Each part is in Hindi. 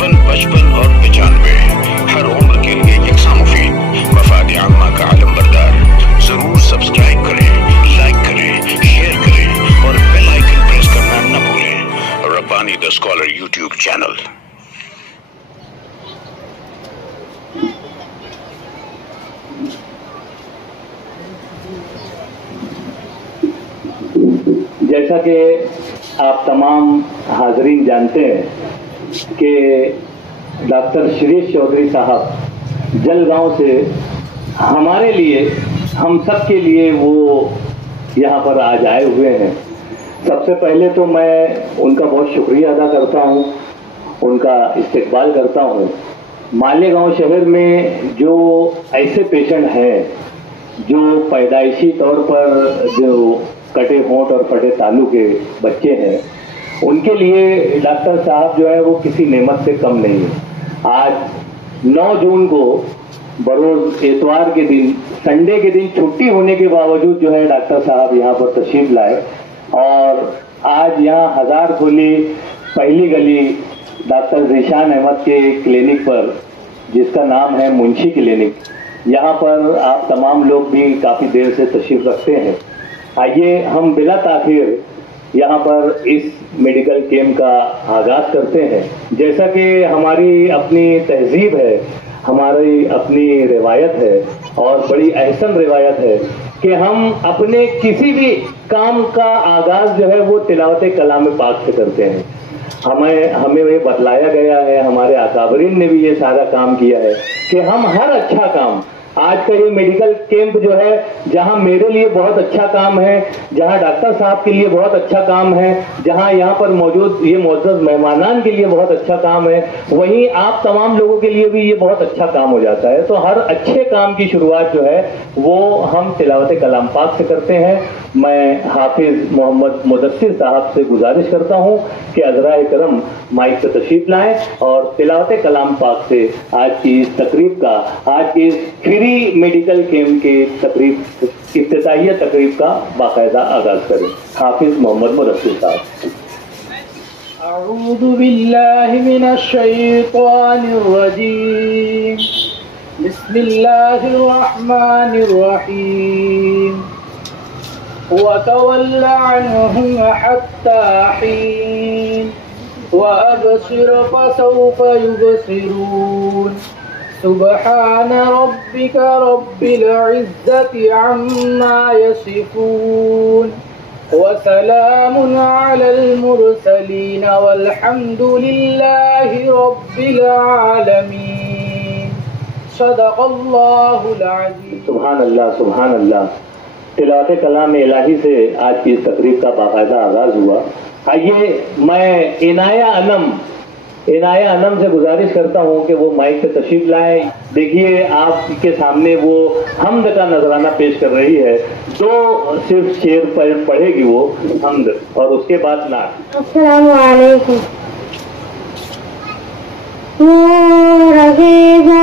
55 और 95। हर उम्र के लिए यकसा मुफीद। मफाद आम्मा का आलम बरदार। जरूर सब्सक्राइब करें, लाइक करें, शेयर करें और बेल आइकन प्रेस करना न भूलें। Rabbani the scholar YouTube channel. जैसा कि आप तमाम हाजरीन जानते हैं कि डॉक्टर शिरीष चौधरी साहब जलगांव से हमारे लिए, हम सब के लिए वो यहाँ पर आज आए हुए हैं। सबसे पहले तो मैं उनका बहुत शुक्रिया अदा करता हूँ, उनका इस्तकबाल करता हूँ। मालेगांव शहर में जो ऐसे पेशेंट हैं जो पैदाइशी तौर पर जो कटे होंठ और फटे तालू के बच्चे हैं, उनके लिए डॉक्टर साहब जो है वो किसी नेमत से कम नहीं है। आज 9 जून को बरोज एतवार के दिन, संडे के दिन छुट्टी होने के बावजूद जो है डॉक्टर साहब यहाँ पर तशरीफ लाए और आज यहाँ हजार खोली पहली गली डॉक्टर ज़ीशान अहमद के क्लिनिक पर, जिसका नाम है मुंशी क्लिनिक, यहाँ पर आप तमाम लोग भी काफ़ी देर से तशरीफ रखते हैं। आइए हम बिला ताखिर यहाँ पर इस मेडिकल कैंप का आगाज़ करते हैं। जैसा कि हमारी अपनी तहजीब है, हमारी अपनी रिवायत है और बड़ी अहसन रिवायत है कि हम अपने किसी भी काम का आगाज़ जो है वो तिलावत कलाम पाक से करते हैं। हमें ये बतलाया गया है, हमारे अकाबरीन ने भी ये सारा काम किया है कि हम हर अच्छा काम, आज का ये मेडिकल कैंप जो है, जहां मेरे लिए बहुत अच्छा काम है, जहां डॉक्टर साहब के लिए बहुत अच्छा काम है, जहां यहाँ पर मौजूद ये मुअज़्ज़ज़ मेहमानान के लिए बहुत अच्छा काम है, वहीं आप तमाम लोगों के लिए भी ये बहुत अच्छा काम हो जाता है। तो हर अच्छे काम की शुरुआत जो है वो हम तिलावत कलाम पाक से करते हैं। मैं हाफिज मोहम्मद मुदस्सिर साहब से गुजारिश करता हूँ कि अज़राए करम माइक पर तशरीफ लाएं और तिलावत कलाम पाक से आज की इस तकरीब का, आज की इस फ्री मेडिकल कैंप के तकरीब, इफ्तिताहिया तकरीब का बाकायदा आगाज करें। हाफिज मोहम्मद मुदस्सिर साहब। अऊज़ु बिल्लाहि मिनश शैतानिर रजीम। बिस्मिल्लाहिर रहमानिर रहीम। वतवल्ल अन्हुम हत्ता हीन वअबसिर फसौफ युबसिरून। सुब्हान रब्बिक रब्बिल इज़्ज़ति अम्मा यसिफून वसलामुन अलल मुरसलीन वल्हम्दुलिल्लाहि रब्बिल आलमीन। सदक़ल्लाहुल अज़ीम। सुभान अल्लाह, सुभान अल्लाह। तिलावत कलाम इलाही से आज की इस तकरीब का बाकायदा आगाज हुआ। आइए मैं इनाया अनम से गुजारिश करता हूँ कि वो माइक पे तशरीफ लाए। देखिए आपके सामने वो हम्द का नजराना पेश कर रही है। दो सिर्फ शेर पढ़ेगी वो हम्द और उसके बाद नात। अस्सलामु अलैकुम। रहेगा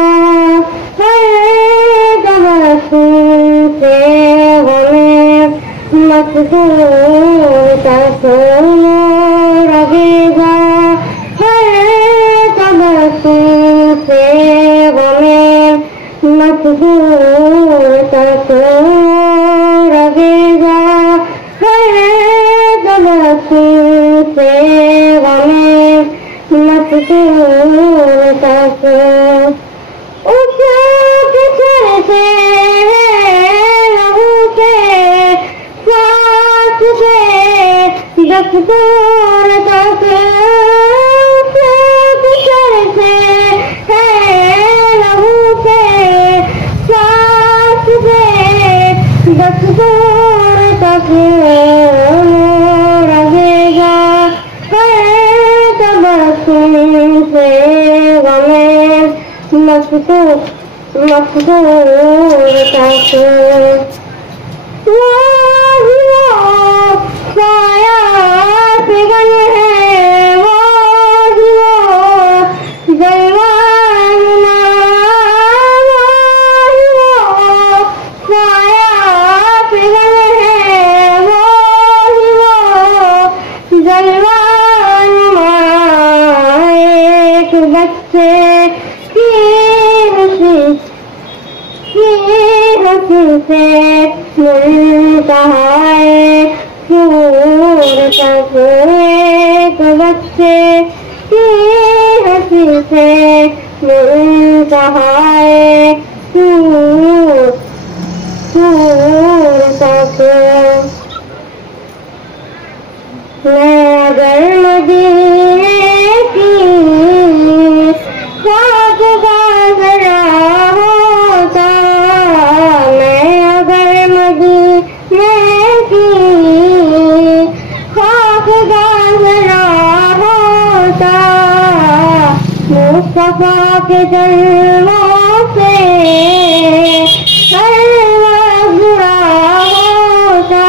एक बच्चे की हंसी से मुंतहाए सूर तक, एक बच्चे की हंसी से मुंतहाए सूर तक। मैं अगर मदीने की खाकबाज ना होता, मैं अगर मदीने की खाकबाज ना होता, मुस्तफा के जन्मों से हर वक्त बुरा होता।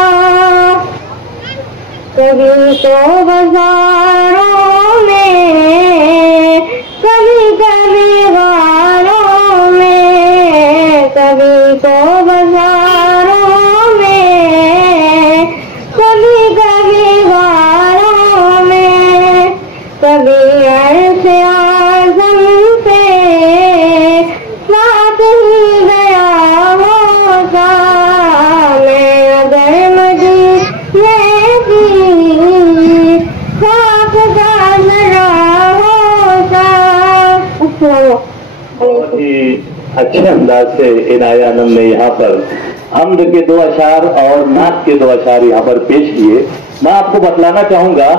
कभी तो बाजारों में, कभी कभी गानों में, कभी तो बाजारों में, कभी कभी गानों में, कभी अर्श आज़म से साथ ही गया होगा। मैं अगर मदीने बहुत ही अच्छे अंदाज से इनाया आनंद ने यहाँ पर हम्द के 2 अशार और नात के 2 अशार यहाँ पर पेश किए। मैं आपको बतलाना चाहूंगा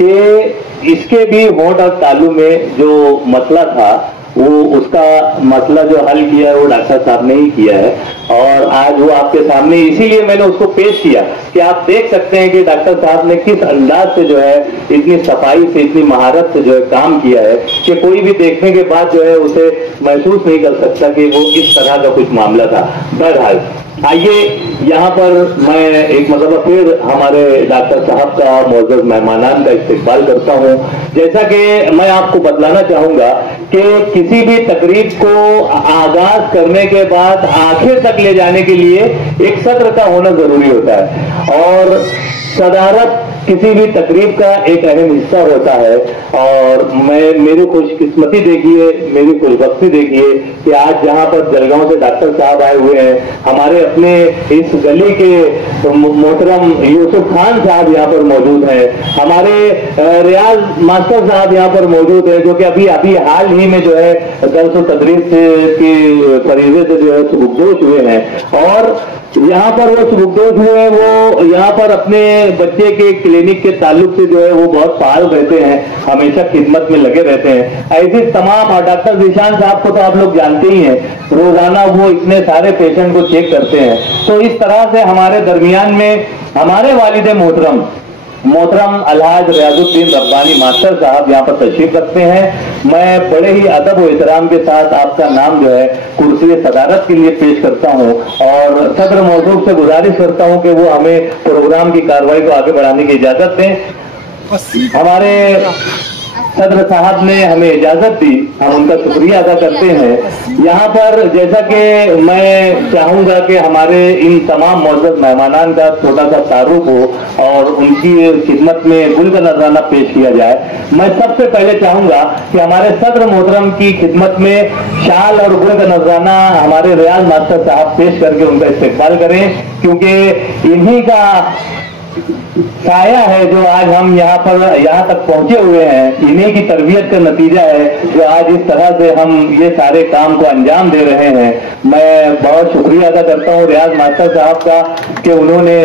कि इसके भी होंठ और तालू में जो मसला था, वो उसका मसला जो हल किया है वो डॉक्टर साहब ने ही किया है, और आज वो आपके सामने, इसीलिए मैंने उसको पेश किया कि आप देख सकते हैं कि डॉक्टर साहब ने किस अंदाज से जो है, इतनी सफाई से, इतनी महारत से जो है काम किया है कि कोई भी देखने के बाद जो है उसे महसूस नहीं कर सकता कि वो इस तरह का कुछ मामला था। बहरहाल आइए यहाँ पर मैं एक मतलब फिर हमारे डॉक्टर साहब का मौजूद मेहमानान का इस्तेकबाल करता हूँ। जैसा कि मैं आपको बतलाना चाहूंगा कि किसी भी तकरीब को आगाज करने के बाद आखिर तक ले जाने के लिए एक सत्र का होना जरूरी होता है, और सदारत किसी भी तकरीब का एक अहम हिस्सा होता है। और मेरी खुशकिस्मती देखिए, मेरी खुशबख्ती देखिए कि आज जहां पर जलगांव से डॉक्टर साहब आए हुए हैं, हमारे अपने इस गली के मोहतरम यूसुफ खान साहब यहाँ पर मौजूद हैं, हमारे रियाज मास्टर साहब यहाँ पर मौजूद हैं, जो कि अभी हाल ही में जो है दर्स व तदरीस की फरीजे से जो है सुबुकदोश हुए हैं, और यहाँ पर वो सुबुकदोश हुए हैं, वो यहाँ पर अपने बच्चे के क्लिनिक के ताल्लुक से जो है वो बहुत फाल रहते हैं, हमेशा खिदमत में लगे रहते हैं। ऐसे तमाम, डॉक्टर जीशान साहब को तो आप लोग जानते ही हैं, रोजाना वो इतने सारे पेशेंट को चेक करते हैं। तो इस तरह से हमारे दरमियान में हमारे वालिद मोहतरम अलहाज रियाजुद्दीन रब्बानी मास्टर साहब यहाँ पर तशरीफ रखते हैं। मैं बड़े ही अदब और एहतराम के साथ आपका नाम जो है कुर्सी सदारत के लिए पेश करता हूँ, और सदर मौजूद से गुजारिश करता हूँ कि वो हमें प्रोग्राम की कार्रवाई को आगे बढ़ाने की इजाजत दें। हमारे सदर साहब ने हमें इजाजत दी, हम उनका शुक्रिया अदा करते हैं। यहाँ पर जैसा कि मैं चाहूंगा कि हमारे इन तमाम मौजूद मेहमानान का छोटा सा तारुफ हो और उनकी खिदमत में गुल का नजराना पेश किया जाए। मैं सबसे पहले चाहूंगा कि हमारे सदर मोहतरम की खिदमत में शाल और गुल का नजराना हमारे रियाज मास्टर साहब पेश करके उनका इस्तेकबाल करें, क्योंकि इन्हीं का साया है जो आज हम यहाँ तक पहुंचे हुए हैं, इन्हीं की तरबियत का नतीजा है जो आज इस तरह से हम ये सारे काम को अंजाम दे रहे हैं। मैं बहुत शुक्रिया अदा करता हूँ रियाज मास्टर साहब का कि उन्होंने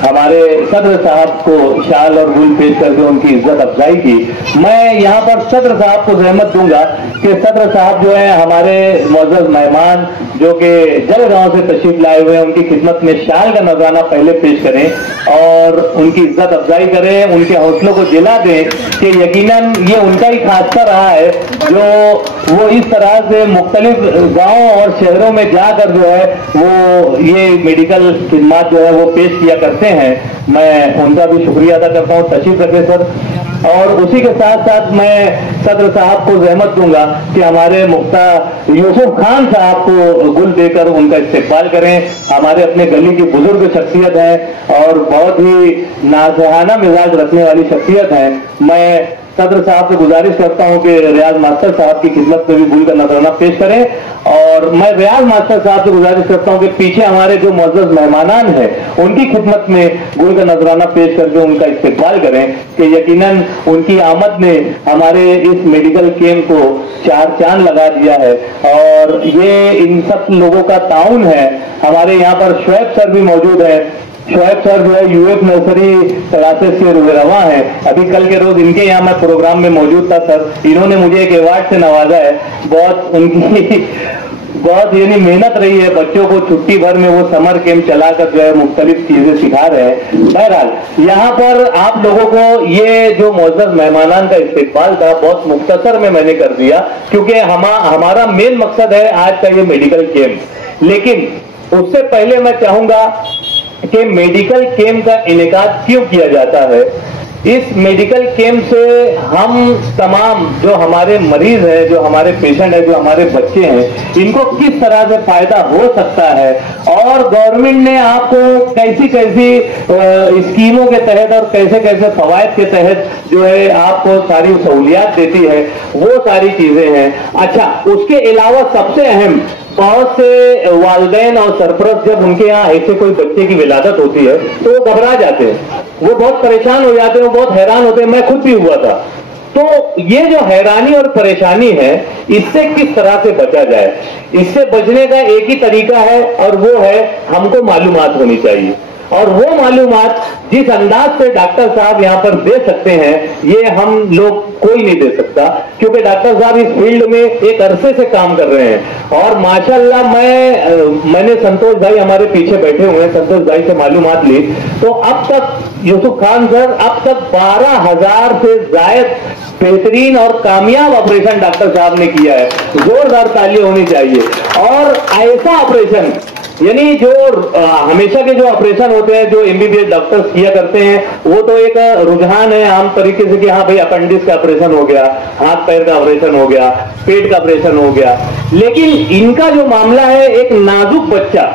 हमारे सदर साहब को शाल और गुल पेश करके उनकी इज्जत अफजाई की। मैं यहाँ पर सदर साहब को जहमत दूंगा कि सदर साहब जो है हमारे मौजूद मेहमान जो कि जलगांव से तशरीफ लाए हुए हैं, उनकी खिदमत में शाल का नजराना पहले पेश करें और उनकी इज्जत अफजाई करें, उनके हौसलों को दिला दें कि यकीनन ये उनका ही खासा रहा है जो वो इस तरह से मुख्तलिफ गांवों और शहरों में जाकर जो है वो ये मेडिकल खिदमत जो है वो पेश किया करते हैं। मैं उनका भी शुक्रिया अदा करता हूँ, तशरीफ रखें सर। और उसी के साथ साथ मैं सदर साहब को जहमत दूंगा कि हमारे मुफ्ता यूसुफ खान साहब को गुल देकर उनका इस्तेकबाल करें। हमारे अपने गली की बुजुर्ग शख्सियत है और बहुत ही बड़ी नाज़हाना मिजाज रखने वाली शख्सियत हैं। मैं सदर साहब से गुजारिश करता हूं कि रियाज मास्टर साहब की खिदमत में भी गुल का नजराना पेश करें, और मैं रियाज मास्टर साहब से गुजारिश करता हूं कि पीछे हमारे जो मुअज़्ज़ज़ मेहमानान हैं उनकी खिदमत में गुल का नजराना पेश करके उनका इस्तकबाल करें कि यकीनन उनकी आमद ने हमारे इस मेडिकल कैंप को चार चांद लगा दिया है। और ये इन सब लोगों का ताउन है। हमारे यहाँ पर शुएब सर भी मौजूद है। शुएब सर जो है यूएफ नर्सरी क्लासेस से रवा है। अभी कल के रोज इनके यहाँ मैं प्रोग्राम में मौजूद था सर, इन्होंने मुझे एक अवार्ड से नवाजा है। बहुत उनकी बहुत यानी मेहनत रही है, बच्चों को छुट्टी भर में वो समर कैंप चलाकर जो है मुख्तलिफ चीजें सिखा रहे हैं। बहरहाल यहाँ पर आप लोगों को ये जो मुअज़्ज़ज़ मेहमानान का इस्तकबाल था बहुत मुख्तसर में मैंने कर दिया, क्योंकि हमारा मेन मकसद है आज का ये मेडिकल कैंप। लेकिन उससे पहले मैं चाहूंगा कि मेडिकल कैंप का इनेकाद क्यों किया जाता है। इस मेडिकल कैंप से हम तमाम जो हमारे मरीज हैं, जो हमारे पेशेंट हैं, जो हमारे बच्चे हैं, इनको किस तरह से फायदा हो सकता है, और गवर्नमेंट ने आपको कैसी कैसी स्कीमों के तहत और कैसे कैसे फवायद के तहत जो है आपको सारी सहूलियात देती है, वो सारी चीजें हैं। अच्छा, उसके अलावा सबसे अहम, बहुत से वालिदैन और सरपरस्त जब उनके यहाँ ऐसे कोई बच्चे की विलादत होती है तो वो घबरा जाते हैं, वो बहुत परेशान हो जाते हैं, वो बहुत हैरान होते हैं। मैं खुद भी हुआ था। तो ये जो हैरानी और परेशानी है, इससे किस तरह से बचा जाए, इससे बचने का एक ही तरीका है, और वो है हमको मालूमात होनी चाहिए। और वो मालूमात जिस अंदाज से डॉक्टर साहब यहाँ पर दे सकते हैं, ये हम लोग कोई नहीं दे सकता, क्योंकि डॉक्टर साहब इस फील्ड में एक अरसे से काम कर रहे हैं। और माशाल्लाह मैंने संतोष भाई हमारे पीछे बैठे हुए हैं, संतोष भाई से मालूमात ली तो अब तक यूसुफ खान सर अब तक 12,000 से जायद बेहतरीन और कामयाब ऑपरेशन डॉक्टर साहब ने किया है। जोरदार तालियां होनी चाहिए। और ऐसा ऑपरेशन, यानी जो हमेशा के जो ऑपरेशन होते हैं, जो एमबीबीएस डॉक्टर्स किया करते हैं, वो तो एक रुझान है आम तरीके से कि हाँ भाई अपेंडिक्स का ऑपरेशन हो गया, हाथ पैर का ऑपरेशन हो गया, पेट का ऑपरेशन हो गया। लेकिन इनका जो मामला है, एक नाजुक बच्चा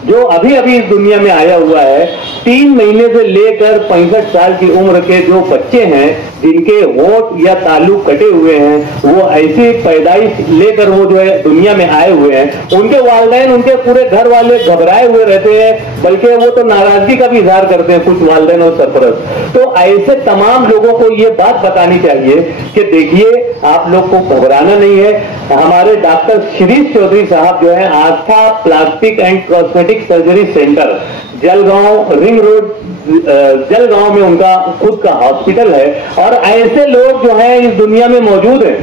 जो अभी अभी इस दुनिया में आया हुआ है, 3 महीने से लेकर 65 साल की उम्र के जो बच्चे हैं जिनके होंठ या ताल्लुक कटे हुए हैं, वो ऐसी पैदाइश लेकर वो जो है दुनिया में आए हुए हैं, उनके वालिदैन, उनके पूरे घर वाले घबराए हुए रहते हैं, बल्कि वो तो नाराजगी का भी इजहार करते हैं कुछ वालिदैन और सरपरस्त। तो ऐसे तमाम लोगों को ये बात बतानी चाहिए कि देखिए आप लोग को घबराना नहीं है। हमारे डॉक्टर शिरीष चौधरी साहब जो है Aastha plastic and cosmetic surgery centre, Jalgaon ring road Jalgaon में उनका खुद का हॉस्पिटल है। और ऐसे लोग जो हैं इस दुनिया में मौजूद हैं,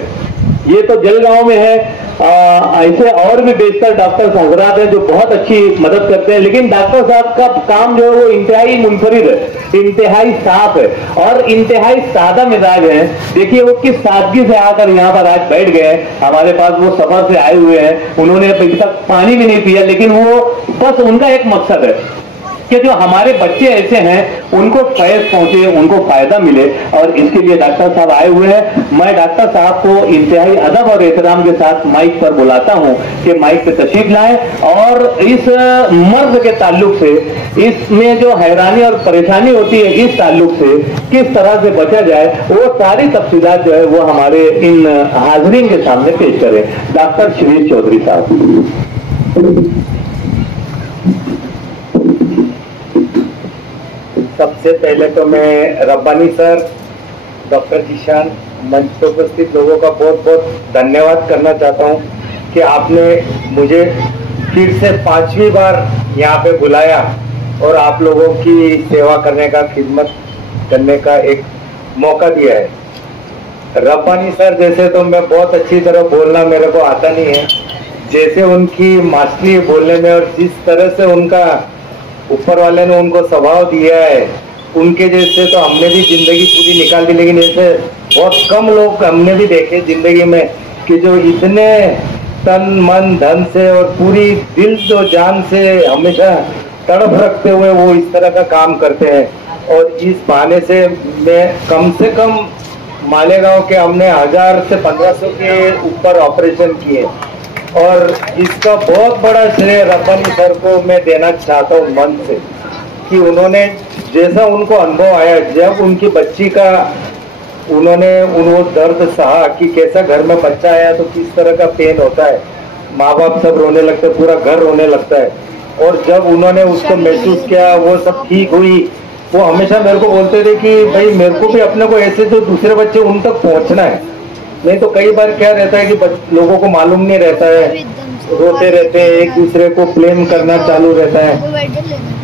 ये तो जलगांव में है, ऐसे और भी बेशतर डॉक्टर हजरात हैं जो बहुत अच्छी मदद करते हैं। लेकिन डॉक्टर साहब का काम जो है वो इंतहाई मुनफरिद है, इंतहाई साफ है और इंतहाई सादा मिजाज है। देखिए वो किस सादगी से आकर यहाँ पर आज बैठ गए। हमारे पास वो सफर से आए हुए हैं, उन्होंने अभी तक पानी भी नहीं पिया, लेकिन वो बस उनका एक मकसद है कि जो हमारे बच्चे ऐसे हैं उनको फैज़ पहुंचे, उनको फायदा मिले, और इसके लिए डॉक्टर साहब आए हुए हैं। मैं डॉक्टर साहब को इंतहाई अदब और एहतराम के साथ माइक पर बुलाता हूं कि माइक पे तशरीफ लाएं और इस मर्ज के ताल्लुक से, इसमें जो हैरानी और परेशानी होती है इस ताल्लुक से किस तरह से बचा जाए, वो सारी तफसीलात जो है वो हमारे इन हाजरीन के सामने पेश करें। डॉक्टर शिरीष चौधरी साहब। सबसे पहले तो मैं रब्बानी सर, डॉक्टर जीशान, मंच पर उपस्थित लोगों का बहुत बहुत धन्यवाद करना चाहता हूं कि आपने मुझे फिर से 5वीं बार यहाँ पे बुलाया और आप लोगों की सेवा करने का, खिदमत करने का एक मौका दिया है। रब्बानी सर जैसे तो मैं बहुत अच्छी तरह बोलना मेरे को आता नहीं है, जैसे उनकी मास्टरी बोलने में और जिस तरह से उनका ऊपर वाले ने उनको स्वभाव दिया है, उनके जैसे तो हमने भी जिंदगी पूरी निकाल दी, लेकिन ऐसे बहुत कम लोग हमने भी देखे जिंदगी में कि जो इतने तन मन धन से और पूरी दिल तो जान से हमेशा तड़प रखते हुए वो इस तरह का काम करते हैं। और इस बहाने से मैं कम से कम मालेगांव के हमने 1000 से 1500 के ऊपर ऑपरेशन किए, और इसका बहुत बड़ा श्रेय रब्बानी सर को मैं देना चाहता हूँ मन से, कि उन्होंने जैसा उनको अनुभव आया जब उनकी बच्ची का उन्होंने वो दर्द सहा कि कैसा घर में बच्चा आया तो किस तरह का पेन होता है, माँ बाप सब रोने लगते, पूरा घर रोने लगता है। और जब उन्होंने उसको महसूस किया, वो सब ठीक हुई, वो हमेशा मेरे को बोलते थे कि भाई मेरे को भी अपने को ऐसे जो दूसरे बच्चे उन तक पहुंचना है। नहीं तो कई बार क्या रहता है कि लोगों को मालूम नहीं रहता है, रोते रहते हैं, एक दूसरे को ब्लेम करना चालू रहता है।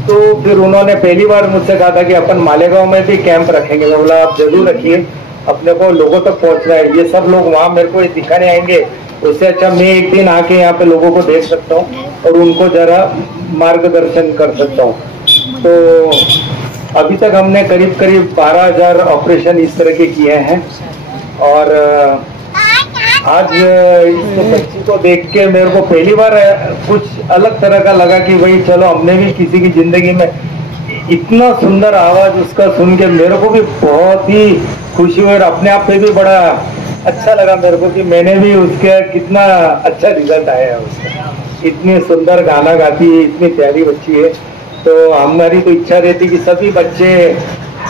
तो फिर उन्होंने पहली बार मुझसे कहा था कि अपन मालेगांव में भी कैंप रखेंगे। मैं बोला आप जरूर रखिए, अपने को लोगों तक पहुंचना है। ये सब लोग वहाँ मेरे को दिखाने आएंगे, उससे अच्छा मैं एक दिन आके यहाँ पे लोगों को देख सकता हूँ और उनको जरा मार्गदर्शन कर सकता हूँ। तो अभी तक हमने करीब 12,000 ऑपरेशन इस तरह के किए हैं। और आज इस बच्ची को देख के मेरे को पहली बार कुछ अलग तरह का लगा कि भाई चलो हमने भी किसी की जिंदगी में इतना सुंदर आवाज उसका सुन के मेरे को भी बहुत ही खुशी हुई और अपने आप पे भी बड़ा अच्छा लगा मेरे को कि मैंने भी उसके कितना अच्छा रिजल्ट आया है उसका। इतनी सुंदर गाना गाती है, इतनी प्यारी बच्ची है। तो हमारी तो इच्छा रहती कि सभी बच्चे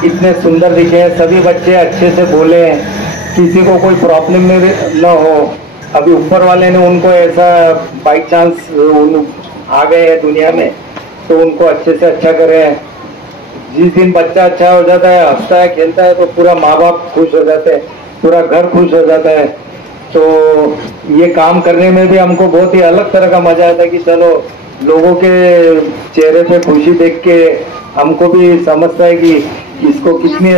इतने सुंदर दिखे, सभी बच्चे अच्छे से बोले, किसी को कोई प्रॉब्लम न हो। अभी ऊपर वाले ने उनको ऐसा बाई चांस आ गए हैं दुनिया में, तो उनको अच्छे से अच्छा करें। जिस दिन बच्चा अच्छा हो जाता है, हंसता है, खेलता है, तो पूरा माँ बाप खुश हो जाते हैं, पूरा घर खुश हो जाता है। तो ये काम करने में भी हमको बहुत ही अलग तरह का मजा आता है कि चलो लोगों के चेहरे पे खुशी देख के हमको भी समझता है कि इसको कितने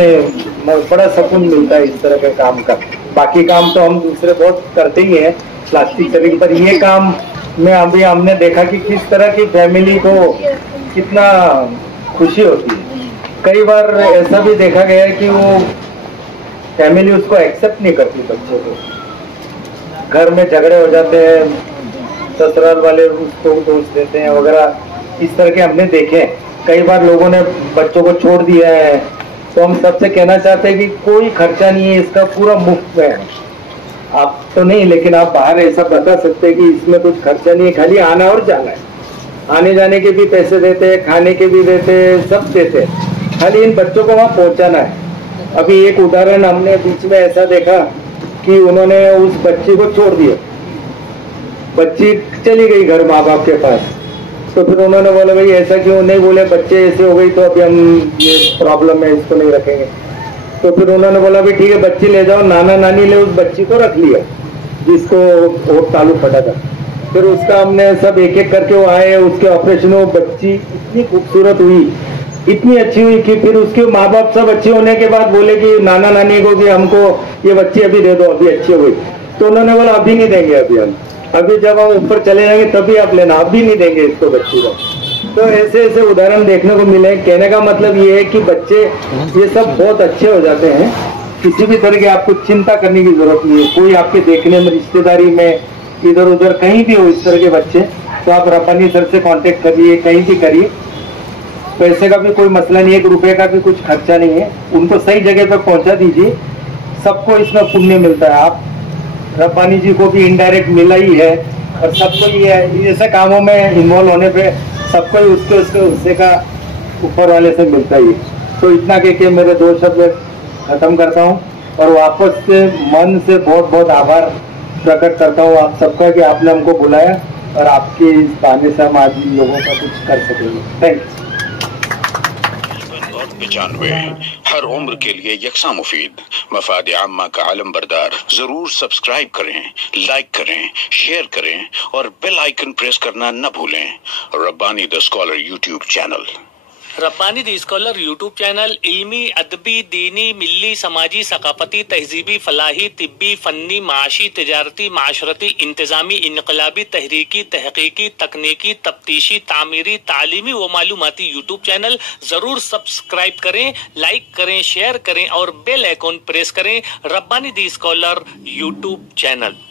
बड़ा सुकून मिलता है इस तरह के काम का। बाकी काम तो हम दूसरे बहुत करते ही हैं प्लास्टिक तरीके पर, ये काम में अभी हमने देखा कि किस तरह की फैमिली को कितना खुशी होती है। कई बार ऐसा भी देखा गया है कि वो फैमिली उसको एक्सेप्ट नहीं करती, बच्चे को घर में झगड़े हो जाते हैं, ससुराल वाले उसको दोष देते हैं वगैरह, इस तरह के हमने देखे। कई बार लोगों ने बच्चों को छोड़ दिया है। तो हम सबसे कहना चाहते हैं कि कोई खर्चा नहीं है इसका, पूरा मुफ्त में है। आप तो नहीं, लेकिन आप बाहर ऐसा बता सकते हैं कि इसमें कुछ खर्चा नहीं है, खाली आना और जाना है। आने जाने के भी पैसे देते हैं, खाने के भी देते हैं, सब देते हैं, खाली इन बच्चों को वहाँ पहुँचाना है। अभी एक उदाहरण हमने बीच में ऐसा देखा कि उन्होंने उस बच्ची को छोड़ दिया, बच्ची चली गई घर माँ बाप के पास। तो फिर उन्होंने बोला भाई ऐसा क्यों, नहीं बोले बच्चे ऐसे हो गई तो अभी हम ये प्रॉब्लम है, इसको नहीं रखेंगे। तो फिर उन्होंने बोला भाई ठीक है बच्ची ले जाओ, नाना नानी ले उस बच्ची को रख लिया जिसको होठ तालू फटा था। फिर उसका हमने सब एक एक करके वो आए, उसके ऑपरेशन हो, बच्ची इतनी खूबसूरत हुई, इतनी अच्छी हुई कि फिर उसके माँ बाप सब अच्छे होने के बाद बोले कि नाना नानी को कि हमको ये बच्ची अभी दे दो, अभी अच्छी हो गई। तो उन्होंने बोला अभी नहीं देंगे, अभी जब हम ऊपर चले जाएंगे तभी आप लेना, अभी नहीं देंगे इसको बच्ची को। तो ऐसे ऐसे उदाहरण देखने को मिले। कहने का मतलब ये है कि बच्चे ये सब बहुत अच्छे हो जाते हैं, किसी भी तरह की आपको चिंता करने की जरूरत नहीं है। कोई आपके देखने में, रिश्तेदारी में, इधर उधर कहीं भी हो इस तरह के बच्चे, तो आप रब्बानी सर से कांटेक्ट करिए, कहीं भी करिए। पैसे का भी कोई मसला नहीं है, 1 रुपये का भी कुछ खर्चा नहीं है, उनको सही जगह पर पहुंचा दीजिए, सबको इसमें पुण्य मिलता है। आप रब्बानी जी को भी इनडायरेक्ट मिला ही है और सबको ये ऐसे कामों में इन्वॉल्व होने पे सबको ही उसके उससे का ऊपर वाले से मिलता ही है। तो इतना कह के मेरे 2 शब्द खत्म करता हूँ और वापस से मन से बहुत बहुत आभार प्रकट करता हूँ आप सबका कि आपने हमको बुलाया और आपके इस बहाने से हम आज लोगों का कुछ कर सकेंगे। Thank you. 95 हर उम्र के लिए यकसा मुफीद, मफाद आम्मा का आलम बरदार। जरूर सब्सक्राइब करें, लाइक करें, शेयर करें और बेल आइकन प्रेस करना न भूलें। Rabbani the scholar YouTube channel. Rabbani the scholar YouTube channel इल्मी, अदबी, दीनी, मिल्ली, समाजी, सकाफती, तहजीबी, फलाही, तिब्बी, फन्नी, माशी, तिजारती, माशरती, इंतजामी, इनकलाबी, तहरीकी, तहकीकी, तकनीकी, तफ्तीशी, तामीरी, तालीमी व मालूमाती यूट्यूब चैनल। जरूर सब्सक्राइब करें, लाइक करें, शेयर करें और बेल आइकन प्रेस करें। Rabbani the scholar YouTube channel.